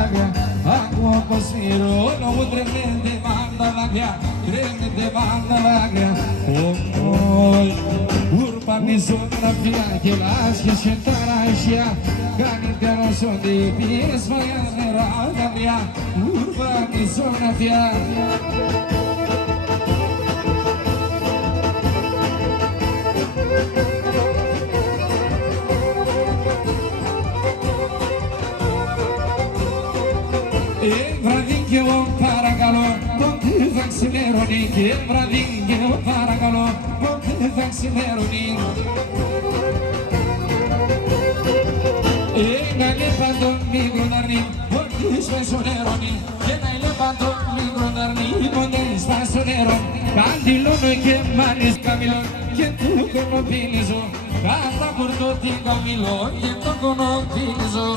δάκρυα. Ακούω πως ηρώνω μου τρεμνένται πάντα δάκρυα, τρέμνεται πάντα δάκρυα. Όμως ουρπανίζουν ραφιά και λάσχες και ταράχια, κάνει τεράσσονται οι πιες μαγιά νερά δάκρυα. Ουρπανίζουν ραφιά. Βραδύ κι εγώ παρακαλώ, πότε θα ξημερώνει. Και βραδύ κι εγώ παρακαλώ, πότε θα ξημερώνει. Ένα λεπαντό μικρό ναρνί, πότε σπάσω νερώνει. Ένα λεπαντό μικρό ναρνί, πότε σπάσω νερό. Καντιλώνω και μάνες καμιλών και του κονοπίνιζω. Καταπορτώ την καμιλό και το κονοπίνιζω.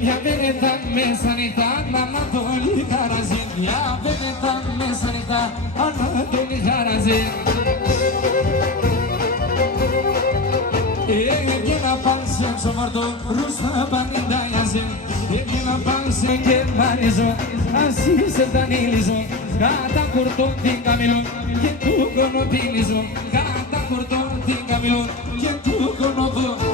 Μια βένετα με σανιτά, Ανατολή χαραζή. Μια βένετα με σανιτά, Ανατολή χαραζή. Έγινα πάνσε ξομαρτώ, ρούστα πάντα γιαζέ. Έγινα πάνσε και μαρίζω, ας είσαι δανείλιζω. Κάτα κουρτώ την καμιλό και του κονοπίλιζω. Κάτα κουρτώ την καμιλό και του κονοπώ.